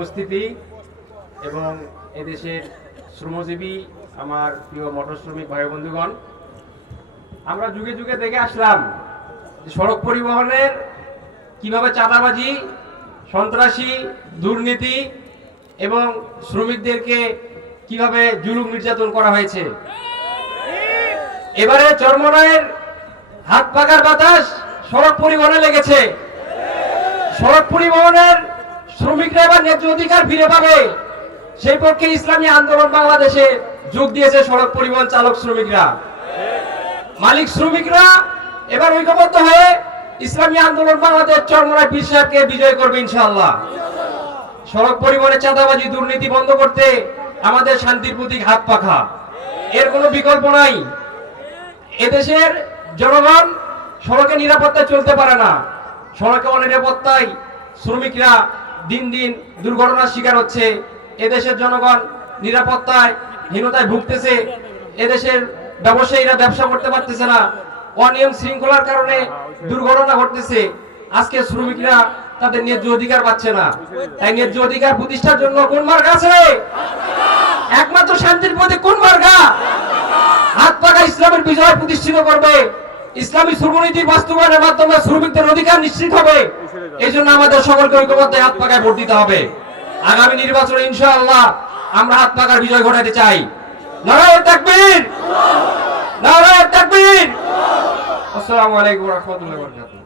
উপস্থিতি এবং এদেশের শ্রমজীবী আমার প্রিয় মোটর শ্রমিক ভাই বন্ধুগণ, আমরা যুগে যুগে দেখে আসলাম সড়ক পরিবহনের কীভাবে চাঁদাবাজি, সন্ত্রাসী, দুর্নীতি এবং শ্রমিকদেরকে কীভাবে জুলুম নির্যাতন করা হয়েছে। এবারে চর্মনায়ের হাত পাকার বাতাস সড়ক পরিবহনে লেগেছে। সড়ক পরিবহনের শ্রমিকরা এবার ন্যায্য অধিকার ফিরে পাবে। সেই পক্ষে ইসলামী আন্দোলন বাংলাদেশে যোগ দিয়েছে সড়ক পরিবহন চালক শ্রমিকরা। মালিক শ্রমিকরা এবার ঐক্যবদ্ধ হয়ে ইসলামী আন্দোলন বাংলাদেশ চরমরায় পীর সাহেবকে বিজয় করবে ইনশাআল্লাহ। সড়ক পরিবহনে চাঁদাবাজি, দুর্নীতি বন্ধ করতে আমাদের শান্তির প্রতীক হাত পাখা। এর কোনো বিকল্প নাই। এদেশের জনগণ সড়কে নিরাপত্তায় চলতে পারে না। সড়কে অনিরাপত্তায় শ্রমিকরা দিন দিন দুর্ঘটনার শিকার হচ্ছে। এদেশের জনগণ নিরাপত্তায়, হীনতায় ভুগতেছে। এদেশের ব্যবসায়ীরা ব্যবসা করতে পারতেছে না। অনিয়ম শৃঙ্খলার কারণে দুর্ঘটনা ঘটতেছে। আজকে শ্রমিকরা তাদের ন্যায্য অধিকার পাচ্ছে না। তাই ন্যায্য অধিকার প্রতিষ্ঠার জন্য কোন মার্গ আছে? একমাত্র শান্তির পথে কোন মার্গা? হাত পাকা ইসলামের বিজয় প্রতিষ্ঠিত করবে। ইসলামী শ্রমনীতি বাস্তবায়নের মাধ্যমে শ্রমিকদের অধিকার নিশ্চিত হবে। এই জন্য আমাদের সকলকে ঐক্যবদ্ধ হাত পাকায় ভোট দিতে হবে। আগামী নির্বাচনে ইনশাআল্লাহ আমরা হাত পাকার বিজয় ঘটাতে চাই। নারায়ণ তাকবীর! নারায়ণ তাকবীর! আসসালামু আলাইকুম রহমতুল্লাহ